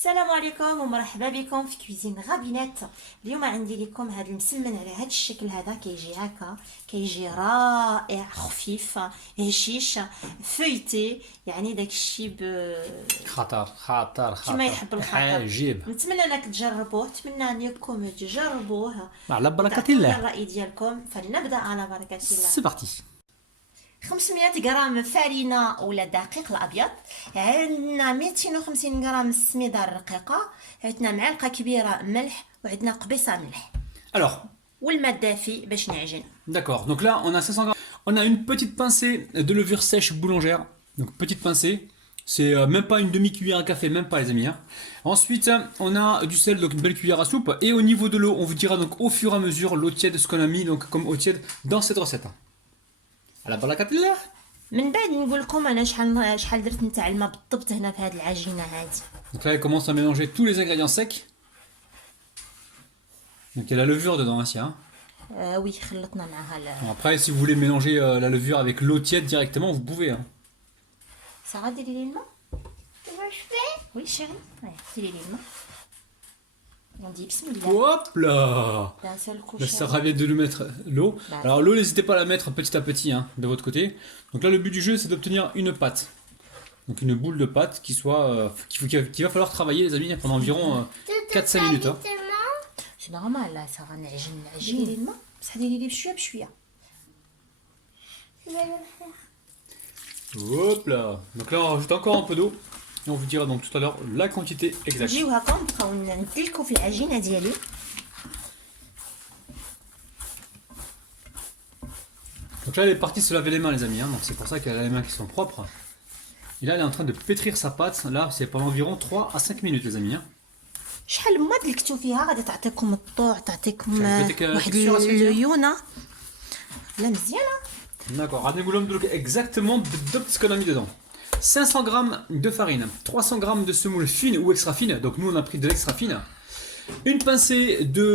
السلام عليكم ومرحبا بكم في كويزين غابينات. اليوم عندي لكم هذا المسمن على هذا الشكل. هذا كيجي هكا، كيجي رائع، خفيف، هشيش، فيتي، يعني داك الشيء خطر كما يحب الخطر. عجيب. نتمنى انك تجربوه، نتمنى انكم تجربوه على بركة وتعطونا الله. الرأي ديالكم. فلنبدأ على بركة الله. سي بارتي. 500 غرام فرينة ولا دقيق الابيض، عندنا 250 غرام السميده الرقيقه، عندنا معلقه كبيره ملح، وعندنا قبيصه ملح، Alors, والماء الدافي باش نعجن. d'accord. Donc là, on a 500 grammes. On a une petite pincée de levure sèche boulangère. Donc petite pincée. C'est même pas une demi-cuillère à café, même pas les amis. Hein. Ensuite, on a du sel, donc une belle cuillère à soupe. Et au niveau de l'eau, on vous dira donc au fur et à mesure l'eau tiède, ce qu'on a mis donc comme eau tiède dans cette recette. على بركة الله. من بعد نقول لكم انا شحال درت نتاع الماء بالضبط هنا في هذه العجينه هذه. Donc là, elle commence à mélanger tous les ingrédients secs. Donc il y a la levure dedans aussi. Hein. وي خلطنا معها Bon, après, si vous voulez mélanger la levure avec l'eau tiède directement, vous pouvez. Hein. ساره ديري لي الماء. وي شيري، ديري لي الماء. On dit bismillah. Hop là. D'un seul coup. Là, Sarah vient de nous mettre l'eau. Bah. Alors l'eau, n'hésitez pas à la mettre petit à petit hein, de votre côté. Donc là, le but du jeu, c'est d'obtenir une pâte. Donc une boule de pâte qui soit, qu'il va falloir travailler, les amis, pendant environ 4-5 minutes. Hein. C'est normal là، ساره نعجن ديري الماء، بصح ديري لي بشويه بشويه. Hop là. Donc là, on rajoute encore un peu d'eau. Et on vous dira donc tout à l'heure la quantité exacte. نجيو هكا نبقاو ندلكو في العجينه ديالي. Donc là, elle est partie se laver les mains, les amis. Hein. Donc c'est pour ça qu'elle a les mains qui sont propres. Et là, elle est en train de pétrir sa pâte. Là, c'est pendant environ 3 à 5 minutes, les amis. Hein. شحال ما دلكتو فيها غادي تعطيكم الطوع، تعطيكم تعطيك واحد texture à ce que tu as. الليونه. لا مزيانه. D'accord. Radney Goulom de exactement ce qu'on a mis dedans. 500 g de farine, 300 g de semoule fine ou extra fine. Donc nous, on a pris de l'extra fine. Une pincée de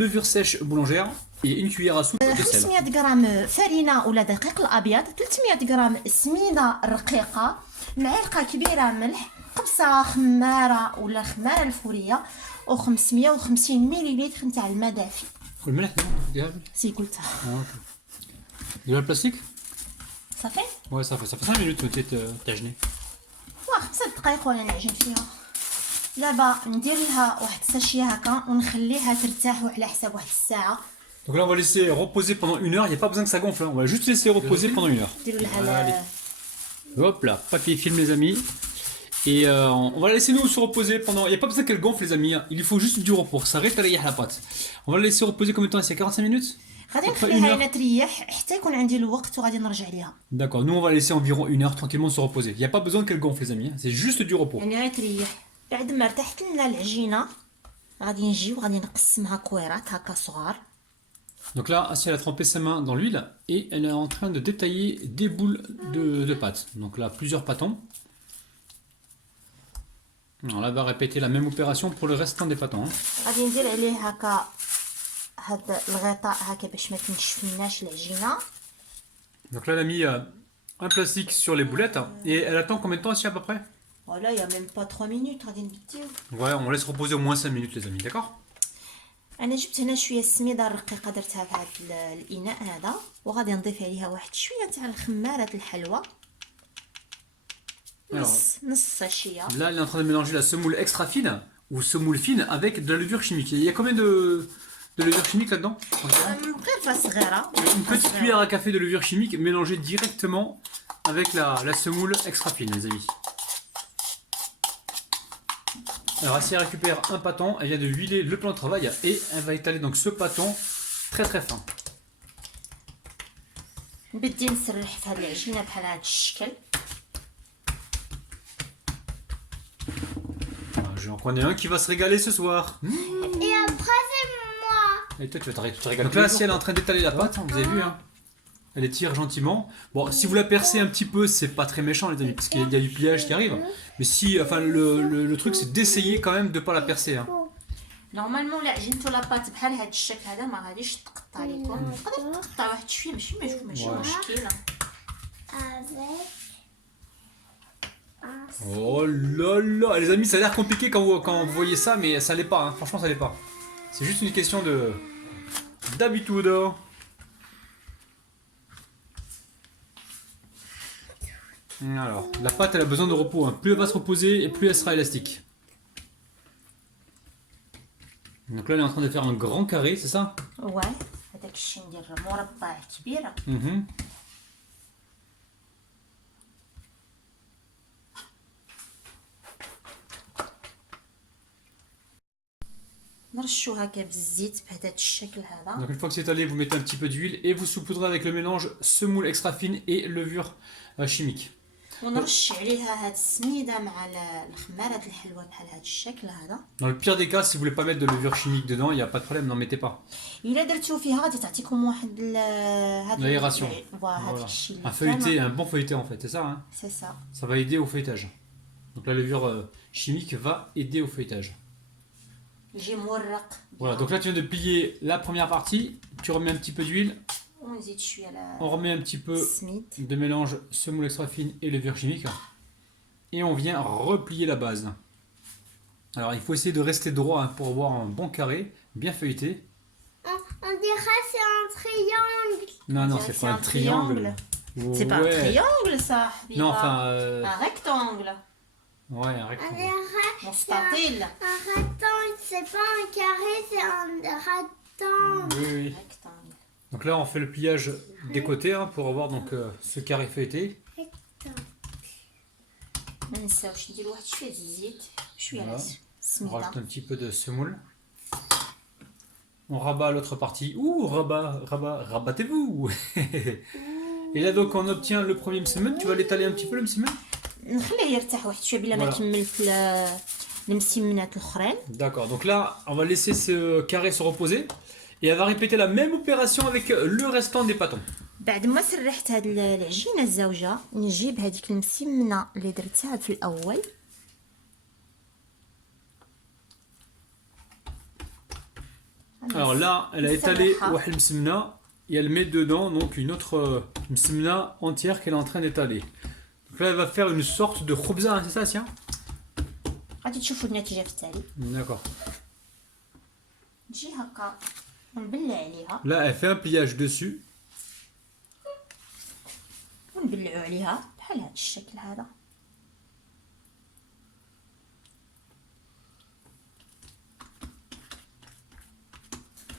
levure sèche boulangère et une cuillère à soupe de sel. 500 غرام فرينه ولا دقيق الابيض، 300 غرام سميده رقيقه، معلقه كبيره ملح، قبصه خماره ولا خماره الفوريه، و550 مليلتر نتاع الماء دافي. Le melon, déjà. سي قلتها. Ah, ok. De la plastique? صافي. Ouais, ça fait 5 minutes peut-être déjeuner. واه 5 دقائق وانا نعجن فيها. دابا ندير لها واحد الساشيه هكا ونخليها ترتاح على حساب واحد الساعه. Donc là, on va laisser reposer pendant 1 heure. Il n'y a pas besoin que ça gonfle. Hein. On va juste laisser reposer pendant 1 heure. نديروا لها Hop là, papier film, les amis. Et on va la laisser nous se reposer pendant. Il n'y a pas besoin qu'elle gonfle, les amis. Il lui faut juste du repos. Ça reste à la pâte. On va la laisser reposer combien de temps? Ici, 45 minutes? غادي نخليها هنا تريح حتى يكون عندي الوقت وغادي نرجع ليها. D'accord, nous on va laisser environ 1 heure tranquillement se reposer. Il n'y a pas besoin qu'elle gonfle, les amis. C'est juste du repos. يعني غير تريح. بعد ما ارتاحت لنا العجينه غادي نجيو غادي نقسمها كويرات هكا صغار. Donc là, Assia elle a trempé ses mains dans l'huile et elle est en train de détailler des boules de pâte. Donc là, plusieurs pâtons. Alors là, on va répéter la même opération pour le restant des pâtons. Hein. غادي ندير عليه هكا هاد الغطاء هكا باش ما تنشفناش العجينه. Donc là, elle a mis un plastique sur les boulettes et elle attend combien de temps Assia à peu près? Voilà, il y a même pas 3 minutes غادي نبديو. Ouais, on laisse reposer au moins 5 minutes, les amis, d'accord? انا جبت هنا شويه السميده الرقيقه درتها في هذا الاناء هذا، وغادي نضيف عليها واحد شويه تاع الخماره الحلوى. نص ساشيه. Là, elle est en train de mélanger la semoule extra fine ou semoule fine avec de la levure chimique. Il y a combien de levure chimique là-dedans? غرفه صغيره. Une petite cuillère à café de levure chimique mélangée directement avec la semoule extra fine, les amis. Alors, Assia récupère un pâton, elle vient de huiler le plan de travail et elle va étaler donc ce pâton très très fin. نبدي نسرح في هاد العجينه بحال هاد الشكل. J'en connais un qui va se régaler ce soir. Et après, c'est moi. Et toi, tu vas te régaler. Donc là, Assia elle est en train d'étaler la pâte, vous avez vu, hein. Elle étire gentiment. Bon, si vous la percez un petit peu, c'est pas très méchant, les amis, parce qu'il y a du pliage qui arrive. Mais si, enfin, le truc, c'est d'essayer quand même de pas la percer. Hein. نورمالمون لا عجنتو لاباط بحال هاد الشكل هذا ما غاديش تقطع لكم. تقدر تقطع واحد شويه ماشي مشكل. Avec. Oh là là, les amis, ça a l'air compliqué quand vous voyez ça, mais ça l'est pas, hein. Franchement, ça l'est pas. C'est juste une question d'habitude. Alors, la pâte, elle a besoin de repos, hein. Plus elle va se reposer, et plus elle sera élastique. Donc là, elle est en train de faire un grand carré, c'est ça? Ouais, هذاك الشيء ندير مربع كبيره. Mhm. نرشو هكا بالزيت بهذا الشكل هذا. Donc une fois que c'est étalé, vous mettez un petit peu d'huile et vous saupoudrez avec le mélange semoule extra fine et levure chimique. ونرش عليها هاد السميده مع الخمارات الحلوه بحال هاد الشكل هذا. Dans le pire des cas, si vous voulez pas mettre de levure chimique dedans, il n'y a pas de problème, n'en mettez pas. الا درتو فيها غادي تعطيكم واحد هاد L'aération. هذاك Voilà. الشيء Un feuilleté, un bon feuilleté en fait, c'est ça, hein? سي سا. Ça va aider au feuilletage. Donc la levure chimique va aider au feuilletage. يجي مورق. Voilà, donc là tu viens de plier la première partie, tu remets un petit peu d'huile, ونزيد شويه on remet un petit peu السميد. de mélange semoule extra fine et levure chimique, et on vient replier la base. Alors il faut essayer de rester droit, hein, pour avoir un bon carré, bien feuilleté. On dirait c'est un triangle. Non, non, C'est c'est pas un un triangle. C'est pas un Ouais. triangle ça. Non, enfin, un rectangle. ouais, un On rectangle. dirait مستطيل. un rectangle, c'est pas un carré, c'est un rectangle. Oui, oui. rectangle. Donc là, on fait le pliage des côtés, hein, pour avoir donc ce carré feuilleté. ما ننساوش نديرو واحد شويه د الزيت شويه Voilà. على On السميده. rajoute un petit peu de semoule. On rabat l'autre partie. Ouh, rabattez-vous. Et là, donc, on obtient le premier msemen. Tu vas l'étaler un petit peu, le msemen? نخليه يرتاح واحد شويه بلا ما Voilà. كملت المسمنات الاخرين. D'accord, donc là, on va laisser ce carré se reposer. Et elle va répéter la même opération avec le restant des pâtons. بعد ما سرحت هاد العجينه الزوجه نجيب هذيك المسمنه اللي درتها في الاول. Alors là, elle a étalé واحد المسمنة et elle met dedans donc une autre msemna entière qu'elle est en train d'étaler. Donc là, elle va faire une sorte de khubza, hein, c'est ça, tiens? غادي تشوفوا النتيجه في التالي. D'accord. نجي هكا ونبلع عليها Là, elle fait un pliage dessus. ونبلعوا عليها بحال هذا الشكل هذا.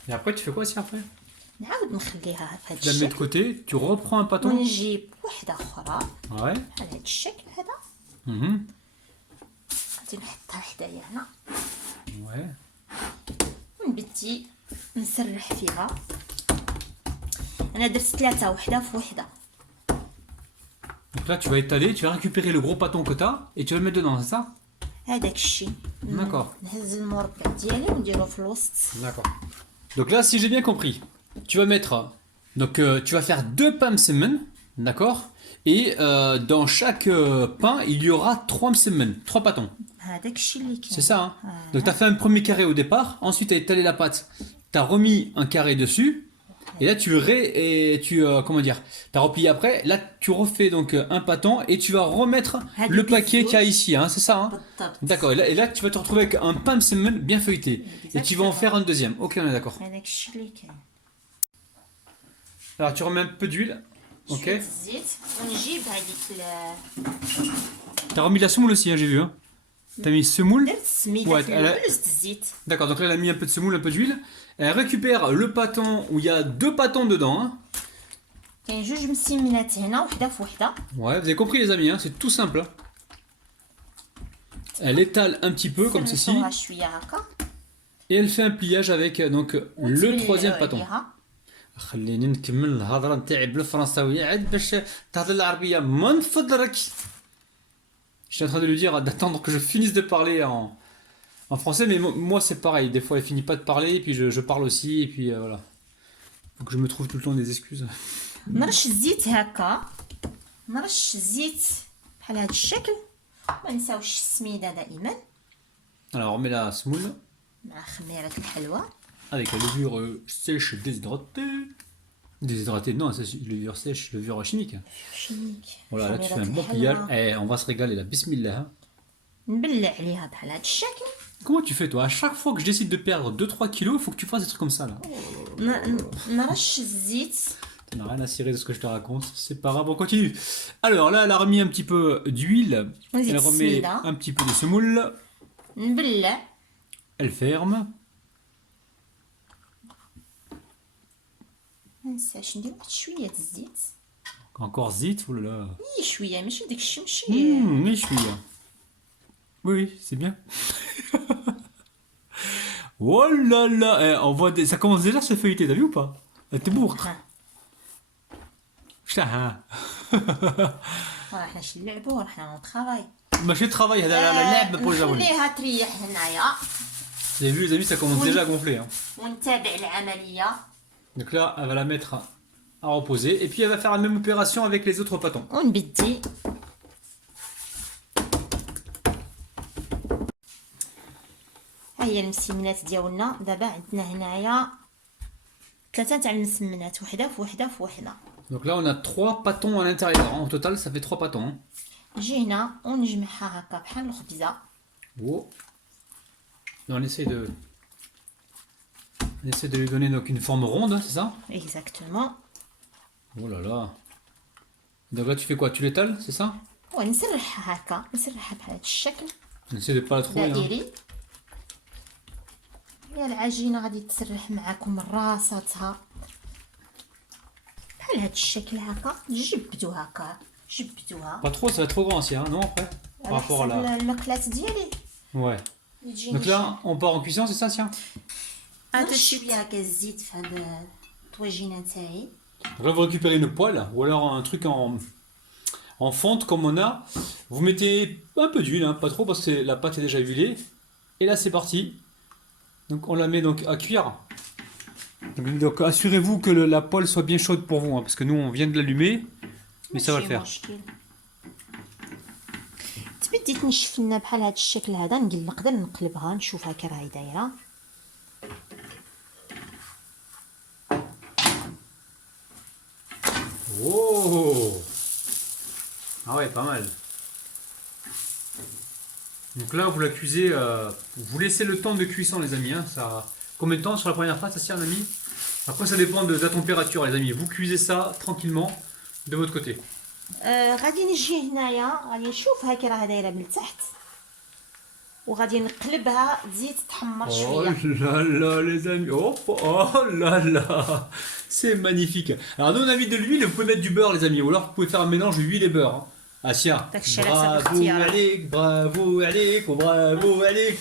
Et après, tu fais quoi ici après? نعاود نخليها في هذا Tu la mets de الشكل côté, tu reprends un pâton. ونجيب وحده اخرى Ouais. بحال هذا الشكل هذا. Mhm. غادي نحطها حدايا هنا Ouais. ونبدي نسرح فيها. انا درت 3 وحده في وحده. Donc là, tu vas étaler, tu vas récupérer le gros pâton que tu as et tu vas le mettre dedans, c'est ça? هذاك الشيء. D'accord. نهز المربع ديالي ونديرو في الوسط. D'accord. Donc là, si j'ai bien compris, tu vas mettre, donc tu vas faire 2 pains msemen, d'accord? Et dans chaque pain, il y aura 3 msemen, 3 pâtons. هذاك الشيء اللي كاين. C'est ça, hein? Donc tu as fait un premier carré au départ, ensuite tu as étalé la pâte, tu as remis un carré dessus, et là tu comment dire, tu as replié après, là tu refais donc un pâton et tu vas remettre le paquet qu'il y a ici, hein, c'est ça, hein? بالضبط. D'accord, et là tu vas te retrouver avec un pain msemen bien feuilleté, et tu vas en faire un deuxième, ok, on est d'accord. هذاك الشيء اللي كاين. Alors tu remets un peu d'huile, ok? شوية الزيت ونجيب هذيك T'as remis la semoule aussi, hein, j'ai vu, hein? T'as mis semoule. درت السميده Ouais, في elle a- الاول زدت الزيت. D'accord, donc là elle a mis un peu de semoule, un peu d'huile. Elle récupère le pâton où il y a 2 pâtons dedans, hein. كاين جوج مسمنات هنا وحده في وحده. Ouais, vous avez compris les amis, hein, c'est tout simple, hein. Elle étale un petit peu comme ceci نسرحوها شويه هكا. et elle fait un pliage avec donc le ونتبلعوا troisième pâton. عليها. خليني نكمل الهضره نتاعي بالفرنساويه عاد باش تهضر العربيه من فضلك. Je suis en train de lui dire d'attendre que je finisse de parler en français, mais moi c'est pareil, des fois elle finit pas de parler, et puis je parle aussi, et puis voilà. Faut que je me trouve tout le temps des excuses. نرش الزيت هكا. نرش الزيت بحال هذا الشكل. ما نساوش السميده دائما Alors on met la semoule مع خميره الحلوى. avec la levure sèche déshydratée. Déshydraté, non, c'est levure sèche, levure chimique. chimique. Voilà, là tu fais un خميرة bon pillage. الحلوى. Eh, on va se régaler là, bismillah. Hein. نبلع عليها بحال هاد الشكل. Comment tu fais toi? À chaque fois que je décide de perdre 2-3 kilos, il faut que tu fasses des trucs comme ça là. نرش الزيت. Tu n'as rien à cirer de ce que je te raconte. C'est pas grave, on continue. Alors là, elle a remis un petit peu d'huile. ونزيد Elle remet السميدة. un petit peu de semoule. نبلع. Elle ferme. منساش ندير واحد شوية الزيت. Encore zit, oh là là. شوية ماشي داك الشي ماشي. Mais je suis là. Oui, oui, c'est bien. Oh là là, eh, on voit ça commence déjà à se feuilleter, t'as vu ou pas? T'es bourre. Putain, hein. راه حنا شي نلعبو راه حنا اون طرافاي. ماشي travail, هذا لعب pour les abonnés. نخليها تريح هنايا Vous avez vu les amis, ça commence déjà à gonfler. Hein. ونتابع العملية. Donc là, elle va la mettre à reposer. Et puis elle va faire la même opération avec les autres pâtons. ونبدي. ها هي المسمنات ديالنا دابا عندنا هنايا 3 تاع المسمنات وحده في وحده في وحده. Donc là, on a 3 pâtons à l'intérieur. Hein. Au total, ça fait 3 pâtons. Hein. نجي هنا ونجمعها هكا بحال الخبزه. Oh. Et on essaie de... On essaie de lui donner donc une forme ronde, hein, c'est ça? اكزاكتومون. Oh là là. Donc là, tu fais quoi? Tu l'étales, c'est ça? ونسرحها هكا نسرحها بحال هاد الشكل On essaie de pas la trouver. Hein. دائري. يا العجينه غادي تسرح معاكم راساتها بحال هاد الشكل هكا. جبدو هكا جبدوها Pas trop, ça va être trop grand aussi, hein, non après? Par على rapport à حسب la... الماكلات ديالي. Ouais. يجيني Donc là, on part en cuisson, c'est ça, tiens? شويه هكا الزيت في هاد الطويجينه تاعي. Donc là, vous récupérez une poêle ou alors un truc en fonte comme on a. Vous mettez un peu d'huile, hein, pas trop parce que la pâte est déjà huilée. Et là, c'est parti. Donc on la met donc à cuire. Donc assurez-vous que la poêle soit bien chaude pour vous, hein, parce que nous on vient de l'allumer, mais ça va le ماشي faire. مشكل. تبدي تنشف لنا بحال هاد الشكل هذا نقدر نقلبها نشوفها كي راهي دايره. Oh! Ah ouais, pas mal. Donc là, vous la cuisez, vous laissez le temps de cuisson, les amis. Hein, ça... Combien de temps sur la première pâte, ça tient, un ami? Après, ça dépend de la température, les amis. Vous cuisez ça tranquillement de votre côté. غادي نجي هنايا غادي نشوفها كي راها دايره من التحت وغادي نقلبها تزيد تحمر Oh شويه. là là, les amis. Oh, oh là là. C'est magnifique. Alors, nous, on a mis de l'huile, vous pouvez mettre du beurre, les amis. Ou alors, vous pouvez faire un mélange huile et beurre. Hein. Asia, داك الشيء على حسب bravo الاختيار. عليك برافو عليك وبرافو عليك.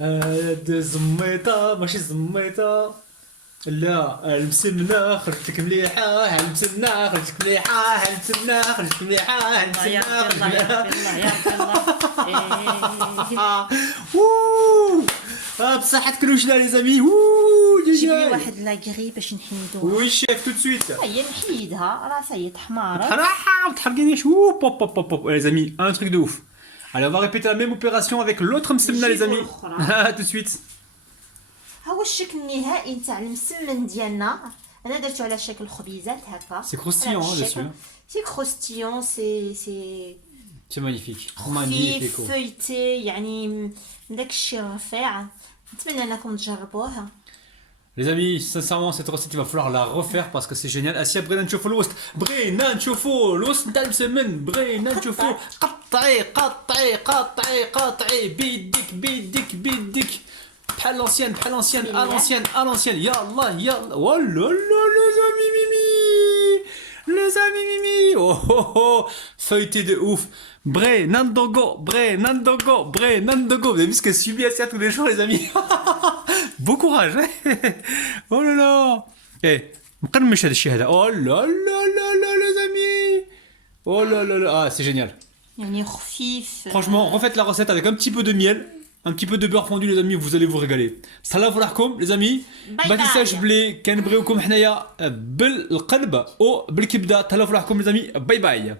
هاد زميطة ماشي زميطة. لا المسمنة خرجتك مليحة، المسمنة خرجتك مليحة، المسمنة خرجتك مليحة، يا المسمنة ربي الله خرجتك يا ربي الله يا ربي الله. Ouh بصحة كلوشنا les amis. Ouh جيب لي génial. واحد لاكغي باش نحيدوها. Oui chef tout de suite. هي نحيدها راه صاي تحمارت. Ouh, pop, pop, pop, pop. Ouais, les amis, un truc de ouf. Allez, on va répéter la même opération avec l'autre msemna, les amis. Ah, tout de suite. ها هو الشكل النهائي نتاع المسمن ديالنا. انا درتو على شكل خبيزات هكا. C'est croustillant, hein, dessus. Hein. سي كروستيون سي C'est magnifique. خفيف Magnifique. فويتي يعني من داك الشيء الرفيع. نتمنى انكم تجربوها. Les amis, sincèrement, cette recette, il va falloir la refaire parce que c'est génial. Asia Brennan Chofo Lost. Brennan Chofo Lost. Ntal Semen. Brennan Chofo. قطعي قطعي قطعي قطعي بيدك بيدك بيدك. بحال l'ancienne, بحال l'ancienne, à l'ancienne, à l'ancienne. Yallah, yallah. Oh là là, les amis Mimi. Les amis Mimi. Oh oh oh. Feuilleté de ouf. Brenandogo, Brenandogo, Brenandogo. Vous avez vu ce qu'elle subit Asia tous les jours, les amis. Bon courage. Oh là là. Eh, مقرمش هذا الشيء هذا. Oh là là là là, les amis. Oh là là là. Ah, c'est génial. يعني خفيف. Franchement, refaites la recette avec un petit peu de miel, un petit peu de beurre fondu, les amis, vous allez vous régaler. Salam alaikum, les amis. Bye ما bye. تنساش بلي كنبغيوكم حنايا بالقلب او بالكبده. تهلاو في روحكم les amis. باي باي.